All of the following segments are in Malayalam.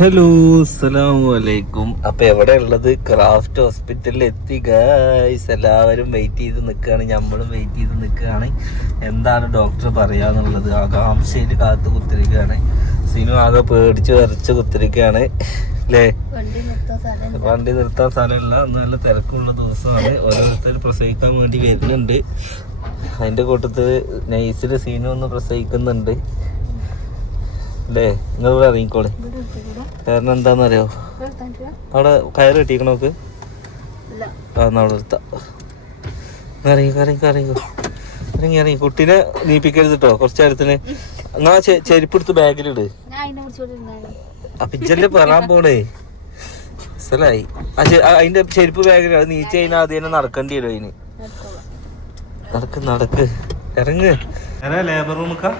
ഹലോ അസ്സലാമു അലൈക്കും. അപ്പൊ എവിടെ ഉള്ളത്? ക്രാഫ്റ്റ് ഹോസ്പിറ്റലിൽ എത്തി ഗൈസ്. എല്ലാവരും വെയിറ്റ് ചെയ്ത് നിൽക്കുകയാണ്, നമ്മളും വെയിറ്റ് ചെയ്ത് നിൽക്കുകയാണ്. എന്താണ് ഡോക്ടർ പറയാന്നുള്ളത് ആകാംക്ഷയിൽ കാത്തു കുത്തിരിക്കുകയാണ്. സിനു ആകെ പേടിച്ച് വരച്ച് കുത്തിരിക്കുകയാണ് അല്ലേ? വണ്ടി നിർത്താൻ സ്ഥലമില്ല. നല്ല തിരക്കുള്ള ദിവസമാണ്. ഓരോരുത്തർ പ്രസവിക്കാൻ വേണ്ടി വരുന്നുണ്ട്. അതിന്റെ കൂട്ടത്തിൽ നൈസിൽ സീനു ഒന്ന് പ്രസവിക്കുന്നുണ്ട് അല്ലേ? നിങ്ങൾ ഇവിടെ ഇറങ്ങിക്കോളെ. കാരണം എന്താന്നറിയോ, അവിടെ കയറ് കെട്ടിക്കണോക്ക്. അവിടെ നിർത്താം. ഇറങ്ങി കുട്ടീനെ നീപ്പിക്കരുത് കേട്ടോ. കുറച്ച് നേരത്തിന് എന്നാ ചെരുപ്പ് എടുത്ത് ബാഗിലിട്. അപ്പൊ ഇജ്ജല്ലേ പറയാൻ പോണേ. മനസ്സിലായി? അതിന്റെ ചെരുപ്പ് ബാഗിൽ അത് നീച്ച് കഴിഞ്ഞാൽ അത് തന്നെ നടക്കേണ്ടി വരും. അതിന് നടക്ക് ഇറങ്ങ്. ലേബർ റൂമൊക്കെ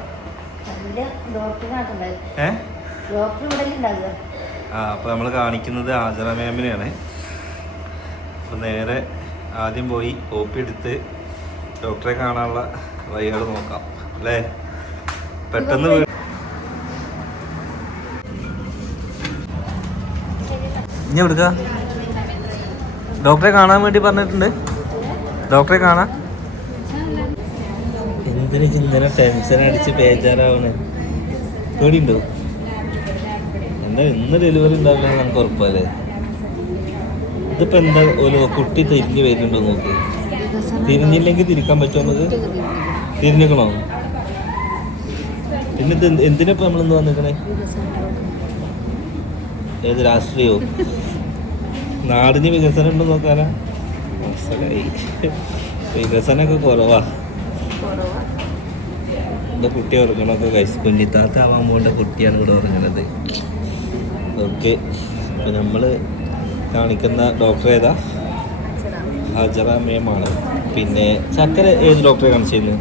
അപ്പൊ നമ്മള് കാണിക്കുന്നത് ആജറ മാമിനെയാണ്. അപ്പൊ നേരെ ആദ്യം പോയി കോപ്പി എടുത്ത് ഡോക്ടറെ കാണാനുള്ള വഴികൾ നോക്കാം അല്ലേ? പെട്ടെന്ന് ഇനി എടുക്ക. ഡോക്ടറെ കാണാൻ വേണ്ടി പറഞ്ഞിട്ടുണ്ട്. ഡോക്ടറെ കാണാൻ എന്തിനു ഇങ്ങനെ ടെൻഷൻ അടിച്ച് ബേജാറാവണേ? പേടിയുണ്ടോ? എന്താ ഇന്ന് ഡെലിവറി ഉണ്ടാവില്ല നമുക്ക് ഉറപ്പല്ലേ? ഇതിപ്പോ എന്താ ഒരു കുട്ടി തിരിഞ്ഞ് വരുന്നുണ്ടോ നോക്ക്. തിരിഞ്ഞില്ലെങ്കിൽ തിരിക്കാൻ പറ്റുമോ നമുക്ക്? തിരിഞ്ഞിക്കണോ? പിന്നെ ഇത് എന്തിനപ്പോ നമ്മളിന്ന് വന്നിക്കണേ? ഏത് രാഷ്ട്രീയോ? നാടിന് വികസനം ഉണ്ടോ നോക്കാനാ? മനസ്സിലായി. വികസനമൊക്കെ കുറവാ. എൻ്റെ കുട്ടി ഉറങ്ങണമൊക്കെ കഴിച്ച് കുഞ്ഞിത്താത്ത ആവാൻ പോകേണ്ട കുട്ടിയാണ് ഇവിടെ ഉറങ്ങുന്നത്. ഓക്കെ. അപ്പം നമ്മൾ കാണിക്കുന്ന ഡോക്ടർ ഏതാ? ഹാജറ മേമാണ്. പിന്നെ ചക്കര ഏത് ഡോക്ടറെ കാണിച്ചിരുന്നത്?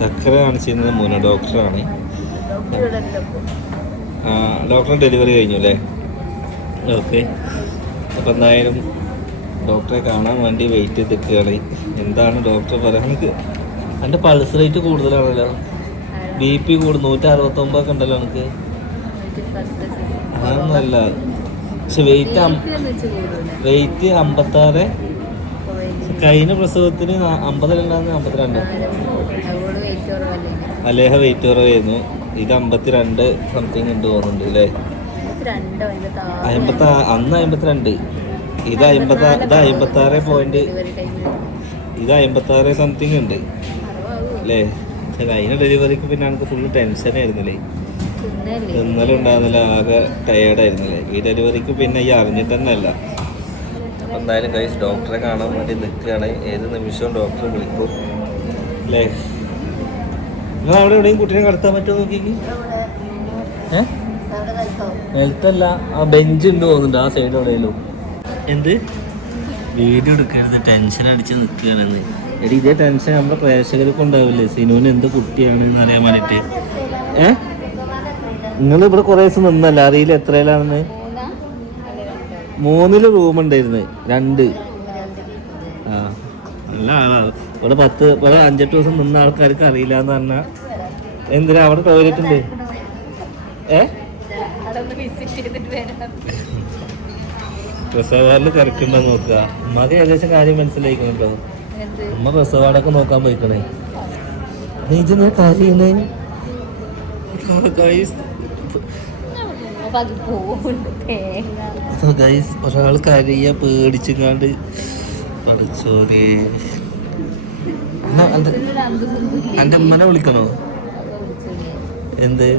ചക്കര കാണിച്ചിരുന്നത് മൂന ഡോക്ടറാണ്. ഡോക്ടറെ ഡെലിവറി കഴിഞ്ഞു അല്ലേ? ഓക്കെ. അപ്പം എന്തായാലും ഡോക്ടറെ കാണാൻ വേണ്ടി വെയിറ്റ് ചെയ്ത് നിൽക്കുകയാണ്. എന്താണ് ഡോക്ടർ പറയുന്നത്? എൻ്റെ പൾസ് റേറ്റ് കൂടുതലാണല്ലോ. BP 169 ഒക്കെ ഉണ്ടല്ലോ എനിക്ക്. അതൊന്നുമല്ല, പക്ഷെ വെയിറ്റ് 56. കഴിഞ്ഞ പ്രസവത്തിന് 50 52. അലേഹ വെയിറ്റ് കുറവായിരുന്നു. ഇത് 52 സംതിങ് ഉണ്ട് തോന്നുന്നുണ്ട് അല്ലേ? അന്ന് 52. ഇത് 56 പോയിന്റ്. ഇത് 56 സംതിങ് ഉണ്ട് അല്ലേ? കഴിഞ്ഞ ഡെലിവറിക്ക് പിന്നെ എനിക്ക് ഫുള്ള് ടെൻഷനായിരുന്നില്ലേ? ഇന്നലെ ഉണ്ടായിരുന്നില്ല, ആകെ ടയേർഡായിരുന്നില്ലേ? ഈ ഡെലിവറിക്ക് പിന്നെ ഈ അറിഞ്ഞിട്ട് തന്നെ അല്ല. അപ്പം എന്തായാലും കഴിച്ച് ഡോക്ടറെ കാണാൻ വേണ്ടി നിൽക്കുകയാണ്. ഏത് നിമിഷവും ഡോക്ടറെ വിളിക്കും അല്ലേ? നിങ്ങൾ അവിടെ എവിടെയും കുട്ടീനെ കടത്താൻ പറ്റുമോ നോക്കിക്ക്? നിലത്തല്ല, ആ ബെഞ്ച് ഉണ്ട് തോന്നുന്നുണ്ട് ആ സൈഡ് എവിടെയല്ലോ. എന്ത് വീഡിയോ എടുക്കരുത്, ടെൻഷൻ അടിച്ച് നിൽക്കുകയാണെന്ന്. എടി ഇതേ ടെൻഷൻ നമ്മുടെ പ്രേക്ഷകർക്ക് ഉണ്ടാവില്ലേ? സിനുവിന് എന്ത് കുട്ടിയാണ് എന്ന് അറിയാൻ വേണ്ടിയിട്ട്. നിങ്ങൾ ഇവിടെ കുറേ ദിവസം നിന്നല്ല, അറിയില്ല എത്രയിലാണെന്ന്. 3 റൂം ഉണ്ടായിരുന്നു, 2. നല്ല ആളാണ്. ഇവിടെ 5-8 ദിവസം നിന്ന ആൾക്കാർക്ക് അറിയില്ല എന്ന് പറഞ്ഞാൽ എന്തിനാ? അവിടെ ടോയ്ലറ്റ് ഉണ്ട്. പ്രസവവാർഡിൽ തിരക്കുണ്ടോ നോക്കുക. ഉമ്മക്ക് ഏകദേശം കാര്യം മനസ്സിലായിക്കണല്ലോ. ഉമ്മ പ്രസവവാർഡൊക്കെ നോക്കാൻ പോയിക്കണേ. നീ കാര്യണേ ഒരാൾ കരയ പേടിച്ചുകാണ്ട് പഠിച്ചോരേ. എൻ്റെ അമ്മനെ വിളിക്കണോ? എന്ത്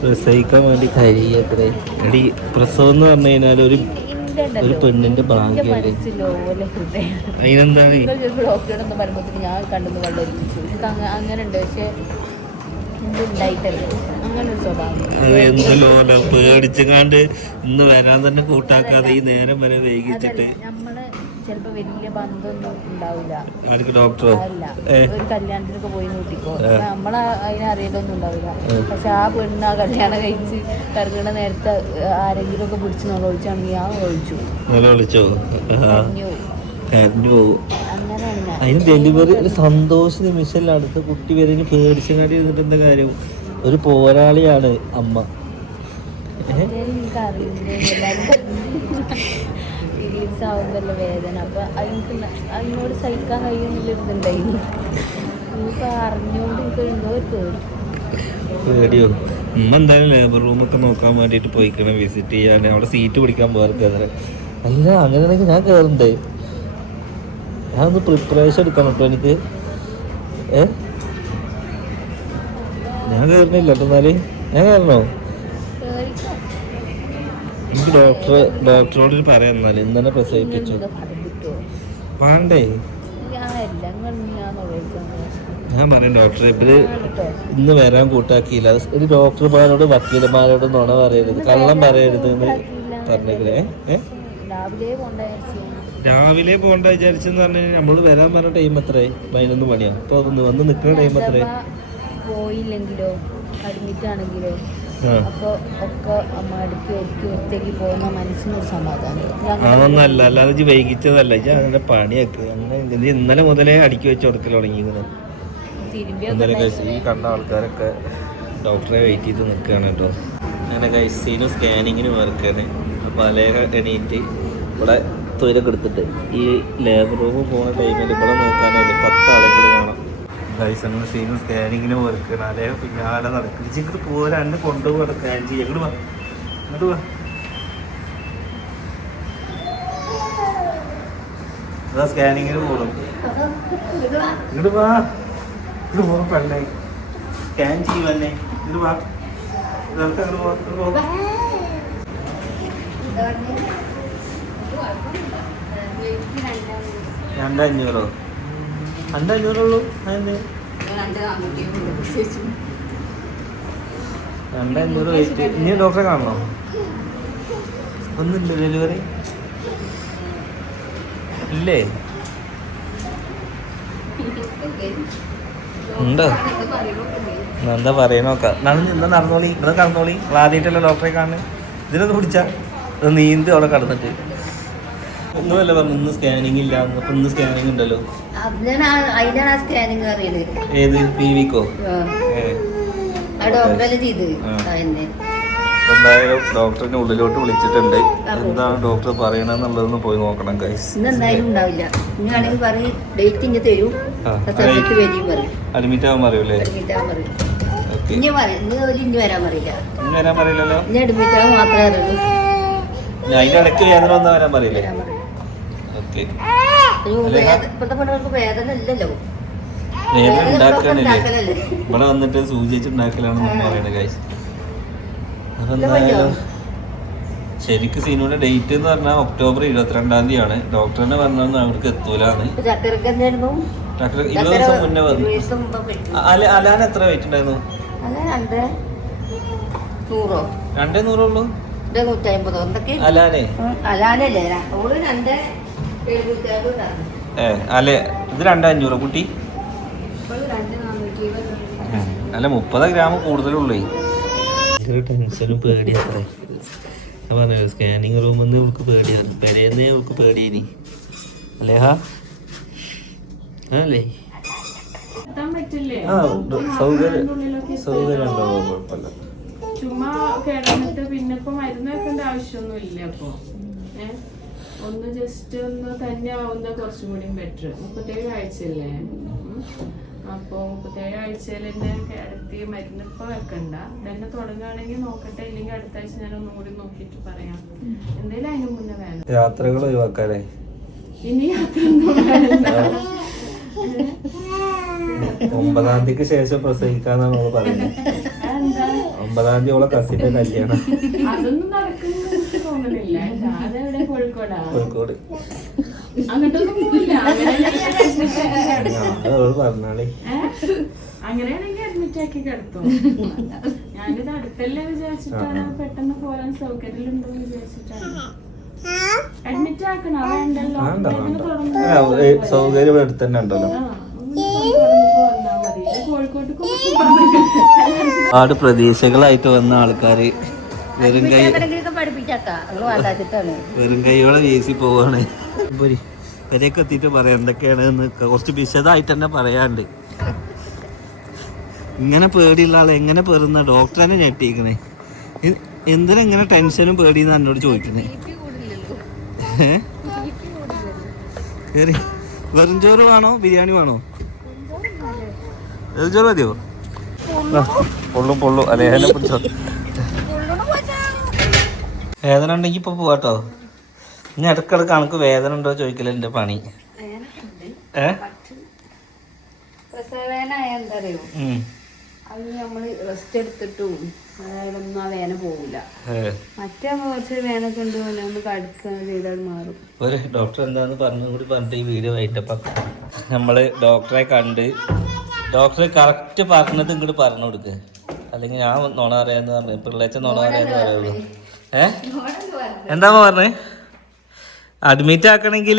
പ്രസവിക്കാൻ വേണ്ടി കരിയത്രേ. എടി പ്രസവം എന്ന് പറഞ്ഞു കഴിഞ്ഞാൽ ഒരു പെണ്ണിന്റെ ഭാഗ്യല്ലേ? അതിനെന്താണ്? എന്തല്ലോ പേടിച്ചുകാണ്ട് ഇന്ന് വരാൻ തന്നെ കൂട്ടാക്കാതെ ഈ നേരം വരെ വൈകിച്ചിട്ട് ചിലപ്പോ വലിയ ബന്ധമൊന്നും ഉണ്ടാവില്ല. ഡോക്ടറോ ഒരു കല്യാണത്തിനൊക്കെ പോയി നോട്ടിക്കോ, നമ്മളെ അതിനറിയലൊന്നും ഉണ്ടാവില്ല. പക്ഷെ ആ പെണ്ണ് ആ കല്യാണം കഴിച്ച് കറങ്ങണ നേരത്തെ ആരെങ്കിലും ഒക്കെ പിടിച്ച് ഒഴിച്ചാണെങ്കിൽ ആ ഒഴിച്ചു. അങ്ങനെയാണ് ഞാൻ അതിന് ഡെലിവറി ഒരു സന്തോഷ നിമിഷമല്ല, അടുത്ത കുട്ടി വരെ പേടിച്ചങ്ങാടി ഇരുന്നിട്ട് എന്താ കാര്യം? ഒരു പോരാളിയാണ് അമ്മ. പീരീഡ്സ് ആവുമ്പല്ലോ വേദന, അപ്പൊ അതിനോട് സഹിക്കാൻ കഴിയുന്നില്ല ഇതുണ്ടായിരുന്നു. ഇനിയിപ്പോ അറിഞ്ഞോണ്ട് എനിക്ക് എന്തോ ഒരു പേടിയോ? ഉമ്മ എന്തായാലും ലേബർ റൂമൊക്കെ നോക്കാൻ വേണ്ടിയിട്ട് പോയിക്കണം, വിസിറ്റ് ചെയ്യാൻ. അവിടെ സീറ്റ് പിടിക്കാൻ പോകാറ്. അല്ല അങ്ങനെയാണെങ്കിൽ ഞാൻ കയറണ്ടേ? ഞാൻ ഒന്ന് പ്രിപ്പറേഷൻ എടുക്കണം കേട്ടോ എനിക്ക്. ഞാൻ കയറണില്ല കേട്ടോ. എന്നാല് ഞാൻ കയറണോ? എനിക്ക് ഡോക്ടറോട് പറയാം. എന്നാലും ഇന്ന് തന്നെ പ്രസവിപ്പിച്ചു വേണ്ടേ? ഞാൻ പറയാം ഡോക്ടറെ, ഇവര് ഇന്ന് വരാൻ കൂട്ടാക്കിയില്ല. ഒരു ഡോക്ടർമാരോട് വക്കീലന്മാരോട് നുണ പറയരുത്, കള്ളം പറയരുത് എന്ന് പറഞ്ഞേക്കണേ. രാവിലെ പോകണ്ട വിചാരിച്ചെന്ന് പറഞ്ഞാൽ നമ്മള് വരാൻ പറഞ്ഞ ടൈം എത്രയായി? 11 മണിയാ. അപ്പൊ വന്ന് നിൽക്കുന്ന ടൈം എത്രയായി? പോയില്ലെങ്കിലോ അഡ്മിറ്റ് ആണെങ്കിലോ അപ്പൊ ഒക്കെ അമ്മ അടുത്തേക്ക് പോകുന്ന മനസ്സിനൊരു സമാധാനം. അതൊന്നല്ല, അല്ലാതെ വൈകിച്ചതല്ല. അങ്ങനെ പണിയൊക്കെ അങ്ങനെ ഇന്നലെ മുതലേ അടുക്കി വെച്ച് കൊടുക്കൽ തുടങ്ങിയിരിക്കുന്നത്. ഈ കണ്ട ആൾക്കാരൊക്കെ ഡോക്ടറെ വെയിറ്റ് ചെയ്ത് നിൽക്കുകയാണ് കേട്ടോ. അങ്ങനെ കൈസീനും സ്കാനിങ്ങിന് വർക്കാണ്. അപ്പോൾ അലേഖ എണീറ്റ് ഇവിടെ തൊഴിലൊക്കെ എടുത്തിട്ട് ഈ ലേബർ റൂമിൽ പോകുന്ന ടൈമിൽ ഇവിടെ നോക്കാനായിട്ട് 10 ആളുകൾ വേണം. കൈസങ്ങനെ സീനും സ്കാനിങ്ങിന് വർക്കാണ്. അലേഖ പിന്നാലെ നടക്കും. ഇങ്ങോട്ട് പോരാണ്ട് കൊണ്ടുപോകാൻ സ്കാൻ ചെയ്യാം. ഇങ്ങോട്ട് വാ, ഇങ്ങോട്ട് വാ. അതാ സ്കാനിങ്ങിന് പോകണം. ഇങ്ങോട്ട് വാ, ഇത് പോകാൻ പണ്ടേ സ്കാൻ ചെയ്യുവന്നെ. ഇത് വാ, ഇതൊക്കെ അങ്ങോട്ട് പോകാം. 2,500 2,500 അതെന്ത്? 2,500 വെയിറ്റ്. ഇനി ഡോക്ടറെ കാണണോ? ഒന്നുമില്ല ഡെലിവറി ഇല്ലേ? ഉണ്ടോ? എന്താ പറയണോക്കാം. നടന്നോളി, ഇവിടെ നടന്നോളി. നിങ്ങൾ ആദ്യമായിട്ടല്ലോ ഡോക്ടറെ കാണുന്നത്. ഇതിനൊന്ന് പിടിച്ചാ നീന്തി അവിടെ കടന്നിട്ട് ഒന്നുമല്ല പറഞ്ഞു. ഇന്ന് സ്കാനിങ് ഇല്ല. അപ്പൊ ഇന്ന് സ്കാനിങ് ഉണ്ടല്ലോ. ഏത് PVക്കോ? എന്തായാലും ഡോക്ടറിന്റെ ഉള്ളിലോട്ട് വിളിച്ചിട്ടുണ്ട്. എന്താണ് ഡോക്ടർ പറയണെന്നുള്ളതൊന്ന് പോയി നോക്കണം ഗൈസ്. അഡ്മിറ്റ് ആവാൻ പറയൂലേ? ഇനി വരാൻ പറയില്ലല്ലോ. അതിന്റെ ഇടയ്ക്ക് വേദന വന്നാൽ വരാൻ പറയില്ലേ? ഓക്കെ. വേദന ഉണ്ടാക്കണില്ലേ? ഇവിടെ വന്നിട്ട് സൂചിച്ചുണ്ടാക്കലാണെന്ന് പറയുന്നത് ഗൈസ്. അതെന്തായാലും ശരിക്കും സീനുവിന്റെ ഡേറ്റ് എന്ന് പറഞ്ഞാൽ October 22-ാം തീയതിയാണ്. ഡോക്ടറിനെ പറഞ്ഞാൽ അവർക്ക് എത്തൂലാന്ന്. 20 ദിവസം മുന്നേ വന്നു. അലാൻ എത്ര വെയിറ്റ് ഉണ്ടായിരുന്നു? 200 ഉള്ളൂ. അലാനെ അല്ലെ ഇത് 2,500 കുട്ടി. അല്ല 30 ഗ്രാം കൂടുതലുള്ളൂ. ടെൻഷനും പേടിയാ. ഞാൻ പറഞ്ഞു സ്കാനിങ് റൂമിൽ നിന്ന് ഇവൾക്ക് പേടിയാണ്. പെരേന്നേ ഇവൾക്ക് പേടിയേനി അല്ലേ? അല്ലേ? ആ സൗകര്യം ഉണ്ടോ? കുഴപ്പമില്ല. ചുമ്മാ കിടന്നിട്ട് പിന്നെ ഇപ്പൊ മരുന്ന് വെക്കേണ്ട ആവശ്യമൊന്നും ഇല്ല. അപ്പൊ ഒന്ന് ജസ്റ്റ് ഒന്ന് തന്നെ ആവുന്ന കുറച്ചും കൂടി ബെറ്റർ. 37 ആഴ്ചയല്ലേ? അപ്പൊ 37 ആഴ്ചയിൽ തന്നെ കിടത്തി മരുന്ന് ഇപ്പൊ വെക്കണ്ട. തന്നെ തുടങ്ങുകയാണെങ്കിൽ നോക്കട്ടെ. ഇല്ലെങ്കിൽ അടുത്ത ആഴ്ച ഞാൻ ഒന്നും കൂടി നോക്കിട്ട് പറയാം. എന്തായാലും അതിന് മുന്നേ വേണം. യാത്രകൾ ഒഴിവാക്കാനേ. ഇനി യാത്ര ഒന്നും വേണ്ട. 9-ാം തീയതിക്ക് ശേഷം പ്രസവിക്കാന്നാണ് അവള് പറയുന്നത്. 9-ാം തീയതി അവളെ കസിന്റെ കല്യാണം. അതൊന്നും നടക്കുന്ന തോന്നുന്നില്ല. അതെവിടെ? കോഴിക്കോടാ? കോഴിക്കോട്. അങ്ങോട്ടൊന്നും പോയില്ല. പറഞ്ഞാളേ. അങ്ങനെയാണെങ്കിൽ അഡ്മിറ്റ് ആക്കി കിടത്തും. ഞാനിത് അടുത്തല്ലേ വിചാരിച്ചിട്ടാണ്. പെട്ടെന്ന് പോരാൻ സൗകര്യമുണ്ടോ എന്ന് വിചാരിച്ചിട്ടാണ് അഡ്മിറ്റ് ആക്കണോ? വേണ്ടല്ലോ. സൗകര്യം എടുത്ത് തന്നെ ഉണ്ടല്ലോ. ഒരുപാട് പ്രതീക്ഷകളായിട്ട് വന്ന ആൾക്കാര് വെറും കൈയോടെ വീശി പോവാണ്. പെരേക്ക് എത്തിയിട്ട് പറയാം എന്തൊക്കെയാണ് കുറച്ച് വിശദമായിട്ട് തന്നെ പറയാണ്ട്. ഇങ്ങനെ പേടിയുള്ള ആൾ എങ്ങനെ പേറുന്ന ഡോക്ടറെ ഞെട്ടിക്കണേ. എന്തിനാ ഇങ്ങനെ ടെൻഷനും പേടിയെന്ന് എന്നോട് ചോദിക്കണേ. കയറി വെറും ചോറ് വേണോ ബിരിയാണി വേണോ? വെറും ചോറ് മതിയോ? പൊള്ളു അല്ലേ പിടിച്ചോ. വേദന ഉണ്ടെങ്കിൽ ഇപ്പൊ പോവാട്ടോ. ഇനി ഇടക്കിടക്ക് കണക്ക് വേദന ഉണ്ടോ ചോദിക്കല എന്റെ പണി. അത് നമ്മള് റെസ്റ്റ് എടുത്തിട്ടും അതായത് ഒന്നും ആ വേന പോകില്ല. മറ്റേ കുറച്ച് വേനൊക്കെ ഉണ്ട് ഒന്ന് കടുക്കുക ചെയ്താൽ മാറും. ഒരു ഡോക്ടർ എന്താന്ന് പറഞ്ഞും കൂടി പറഞ്ഞിട്ട് ഈ വീഡിയോ ആയിട്ടപ്പം നമ്മള് ഡോക്ടറെ കണ്ട് ഡോക്ടറെ കറക്റ്റ് പറഞ്ഞത് ഇങ്ങോട്ട് പറഞ്ഞു കൊടുക്കുക. അല്ലെങ്കിൽ ഞാൻ നോണ പറയാന്ന് പറഞ്ഞു പിള്ളേച്ച നോണ പറയാന്ന് പറയുള്ളൂ. എന്താ പറഞ്ഞേ? അഡ്മിറ്റ് ആക്കണമെങ്കിൽ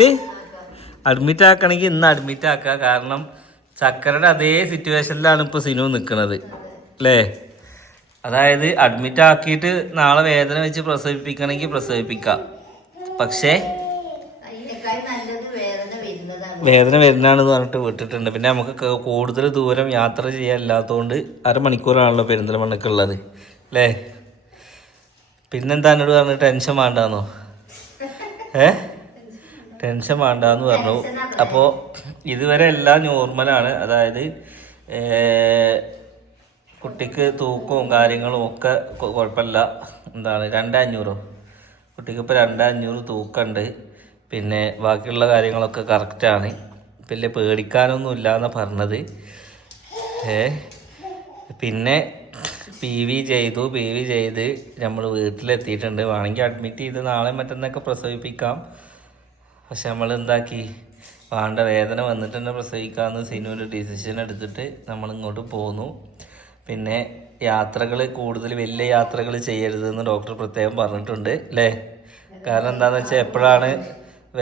ഇന്ന് അഡ്മിറ്റ് ആക്കുക. കാരണം ചക്കരയുടെ അതേ സിറ്റുവേഷനിലാണ് ഇപ്പോൾ സിനു നിൽക്കുന്നത് അല്ലേ? അതായത് അഡ്മിറ്റ് ആക്കിയിട്ട് നാളെ വേദന വെച്ച് പ്രസവിപ്പിക്കണമെങ്കിൽ പ്രസവിപ്പിക്കാം. പക്ഷേ വേദന വരുന്നതാണെന്ന് പറഞ്ഞിട്ട് വിട്ടിട്ടുണ്ട്. പിന്നെ നമുക്ക് കൂടുതൽ ദൂരം യാത്ര ചെയ്യാനില്ലാത്തതുകൊണ്ട് അരമണിക്കൂറാണല്ലോ പെരിന്തൽമണ്ണക്കുള്ളത് അല്ലേ? പിന്നെന്താ എന്നോട് പറഞ്ഞു ടെൻഷൻ വേണ്ടാന്നോ? ടെൻഷൻ വേണ്ടാന്ന് പറഞ്ഞു. അപ്പോൾ ഇതുവരെ എല്ലാം നോർമലാണ്. അതായത് കുട്ടിക്ക് തൂക്കവും കാര്യങ്ങളും ഒക്കെ കുഴപ്പമില്ല. എന്താണ് 2500 കുട്ടിക്ക് ഇപ്പോൾ 2500 തൂക്കമുണ്ട്. പിന്നെ ബാക്കിയുള്ള കാര്യങ്ങളൊക്കെ കറക്റ്റാണ്. വലിയ പേടിക്കാനൊന്നും ഇല്ലയെന്നാണ് പറഞ്ഞത്. പിന്നെ PV ചെയ്ത് നമ്മൾ വീട്ടിലെത്തിയിട്ടുണ്ട്. വേണമെങ്കിൽ അഡ്മിറ്റ് ചെയ്ത് നാളെ മറ്റന്നൊക്കെ പ്രസവിപ്പിക്കാം. പക്ഷെ നമ്മൾ എന്താക്കി വേണ്ട വേദന വന്നിട്ട് തന്നെ പ്രസവിക്കാമെന്ന് സിനുവിൻ്റെ ഡിസിഷൻ എടുത്തിട്ട് നമ്മളിങ്ങോട്ട് പോന്നു. പിന്നെ യാത്രകൾ കൂടുതൽ വലിയ യാത്രകൾ ചെയ്യരുതെന്ന് ഡോക്ടർ പ്രത്യേകം പറഞ്ഞിട്ടുണ്ട് അല്ലേ? കാരണം എന്താണെന്ന് വെച്ചാൽ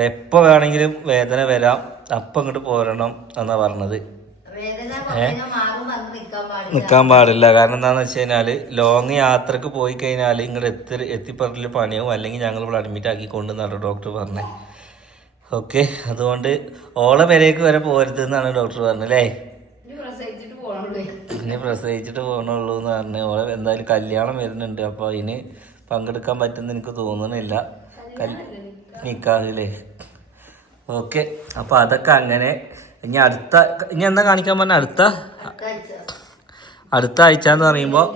എപ്പോൾ വേണമെങ്കിലും വേദന വരാം, അപ്പം ഇങ്ങോട്ട് പോരണം എന്നാണ് പറഞ്ഞത്. നിൽക്കാൻ പാടില്ല. കാരണം എന്താണെന്ന് വെച്ച് കഴിഞ്ഞാൽ ലോങ് യാത്രക്ക് പോയി കഴിഞ്ഞാൽ ഇങ്ങോട്ട് എത്തിപ്പറലിൽ പണിയാവും, അല്ലെങ്കിൽ ഞങ്ങൾ ഇവിടെ അഡ്മിറ്റ് ആക്കിക്കൊണ്ടെന്നാണ് ഡോക്ടർ പറഞ്ഞത്. ഓക്കെ, അതുകൊണ്ട് ഓളെ പെരേക്ക് വരെ പോരുത് എന്നാണ് ഡോക്ടർ പറഞ്ഞത് അല്ലേ? ഇനി പ്രസവിച്ചിട്ട് പോകണുള്ളൂ എന്ന് പറഞ്ഞു. ഓളെ എന്തായാലും കല്യാണം വരുന്നുണ്ട്. അപ്പോൾ അതിന് പങ്കെടുക്കാൻ പറ്റുമെന്ന് എനിക്ക് തോന്നുന്നില്ല, നിക്കാഹില്ലേ. ഓക്കെ, അപ്പോൾ അതൊക്കെ അങ്ങനെ. ഇനി എന്താ കാണിക്കാൻ പറഞ്ഞ അടുത്ത ആഴ്ച എന്ന് പറയുമ്പോൾ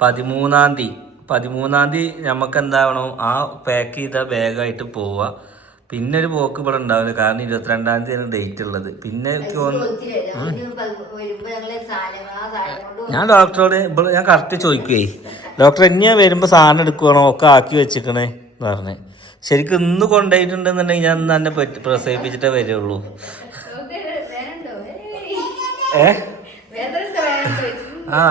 13-ാം തീയതി നമുക്ക് എന്താവണം, ആ പാക്ക് ചെയ്ത ബാഗായിട്ട് പോവുക. പിന്നെ ഒരു പോക്ക് ഇവിടെ ഉണ്ടാവില്ല. കാരണം 22-ാം തീയതിയാണ് ഡേറ്റ് ഉള്ളത്. പിന്നെ ഞാൻ ഡോക്ടറോട് ഞാൻ കറക്റ്റ് ചോദിക്കുകയെ, ഡോക്ടർ എന്നെയാ വരുമ്പോൾ സാധനം എടുക്കുവാണോ ഒക്കെ ആക്കി വെച്ചിക്കണേ എന്ന് പറഞ്ഞ്. ശരിക്കും ഇന്ന് കൊണ്ടുപോയിട്ടുണ്ടെന്നുണ്ടെങ്കിൽ ഞാൻ ഇന്ന് തന്നെ പ്രസവിപ്പിച്ചിട്ടേ വരുള്ളൂ.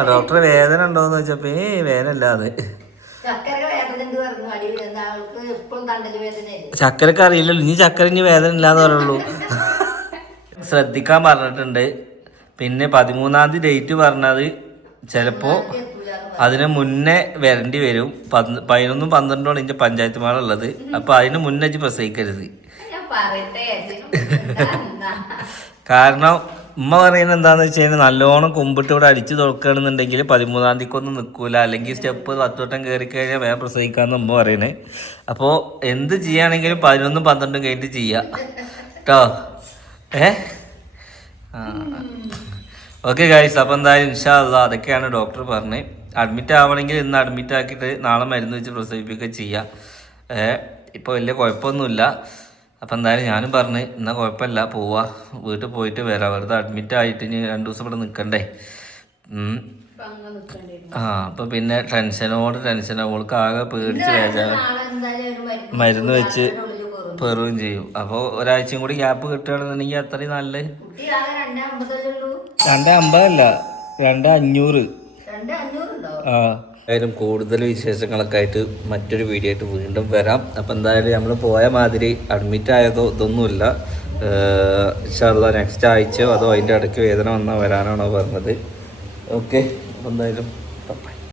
ഡോക്ടർ വേദന ഉണ്ടോന്ന് വെച്ചപ്പോ വേദന ഇല്ലാതെ. ചക്കരക്ക് അറിയില്ലല്ലോ, ഇനി ചക്കര ഇനി വേദന ഇല്ലാന്ന് പറയുള്ളൂ. ശ്രദ്ധിക്കാൻ പറഞ്ഞിട്ടുണ്ട്. പിന്നെ 13-ാം തീയതി ഡേറ്റ് പറഞ്ഞത് ചിലപ്പോ അതിന് മുന്നേ വരേണ്ടി വരും. 11-ഉം 12-ഉമാണ് ഇതിന്റെ പഞ്ചായത്ത് മേള ഉള്ളത്. അപ്പൊ അതിന് മുന്നേ പ്രസവിക്കരുത്. കാരണം ഉമ്മ പറയുന്നത് എന്താണെന്ന് വെച്ച് കഴിഞ്ഞാൽ നല്ലോണം കുമ്പിട്ട് ഇവിടെ അടിച്ചു തുറക്കുകയാണെന്നുണ്ടെങ്കിൽ 13-ാം തീയതിക്കൊന്നും നിൽക്കൂല, അല്ലെങ്കിൽ സ്റ്റെപ്പ് 10 വട്ടം കയറി കഴിഞ്ഞാൽ വേഗം പ്രസവിക്കാമെന്ന് ഉമ്മ പറയുന്നത്. അപ്പോൾ എന്ത് ചെയ്യുകയാണെങ്കിലും 11-ഉം 12-ഉം കഴിഞ്ഞിട്ട് ചെയ്യാം കേട്ടോ. ഓക്കെ ഗൈസ്, അപ്പോൾ എന്തായാലും ഇൻഷാ അല്ലാഹ് അതൊക്കെയാണ് ഡോക്ടർ പറഞ്ഞത്. അഡ്മിറ്റ് ആവണമെങ്കിൽ ഇന്ന് അഡ്മിറ്റ് ആക്കിയിട്ട് നാളെ മരുന്ന് വെച്ച് പ്രസവിപ്പിക്കുക ചെയ്യാം. ഇപ്പോൾ വലിയ കുഴപ്പമൊന്നുമില്ല. അപ്പം എന്തായാലും ഞാനും പറഞ്ഞ് എന്നാൽ കുഴപ്പമില്ല, പോവാ, വീട്ടിൽ പോയിട്ട് വരാം. വെറുതെ അഡ്മിറ്റ് ആയിട്ട് ഇനി 2 ദിവസം ഇവിടെ നിൽക്കണ്ടേ. അപ്പം പിന്നെ ഓൾക്ക് ആകെ പേടിച്ച് മരുന്ന് വെച്ച് പെറുകയും ചെയ്യും. അപ്പോൾ ഒരാഴ്ചയും കൂടി ഗ്യാപ്പ് കിട്ടുകയാണെന്നുണ്ടെങ്കിൽ അത്രയും നല്ലത്. 250 അല്ല 2500. എന്തായാലും കൂടുതൽ വിശേഷങ്ങളൊക്കെ ആയിട്ട് മറ്റൊരു വീഡിയോ ആയിട്ട് വീണ്ടും വരാം. അപ്പം എന്തായാലും നമ്മൾ പോയ മാതിരി അഡ്മിറ്റ് ആയതോ ഇതൊന്നുമില്ല. ഇൻഷാ അല്ലാഹ് നെക്സ്റ്റ് ആഴ്ചയോ അതോ അതിൻ്റെ ഇടയ്ക്ക് വേദന വരാനാണോ പറഞ്ഞത്. ഓക്കെ, അപ്പം എന്തായാലും